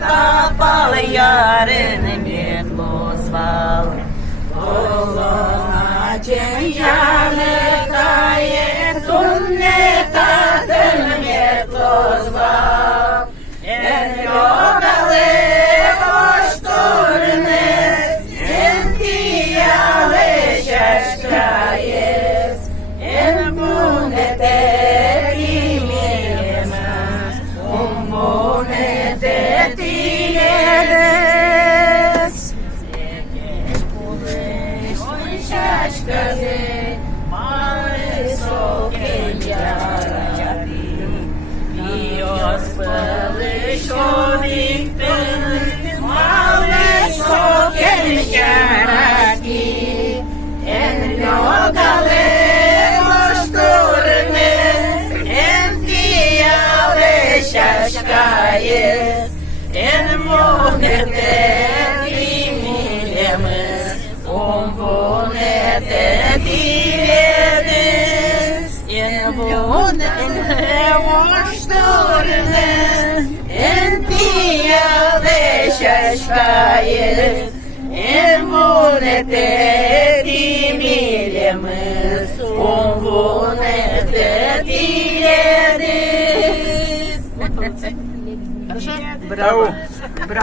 капали ярини мітло звали. Наче не тає, то не та мітло звав. En vonete dimilemiz, vonete diledes, en vonete voşturnes, en piyade şaşkayes, en vonete dimilemiz, vonete diledes. Браво!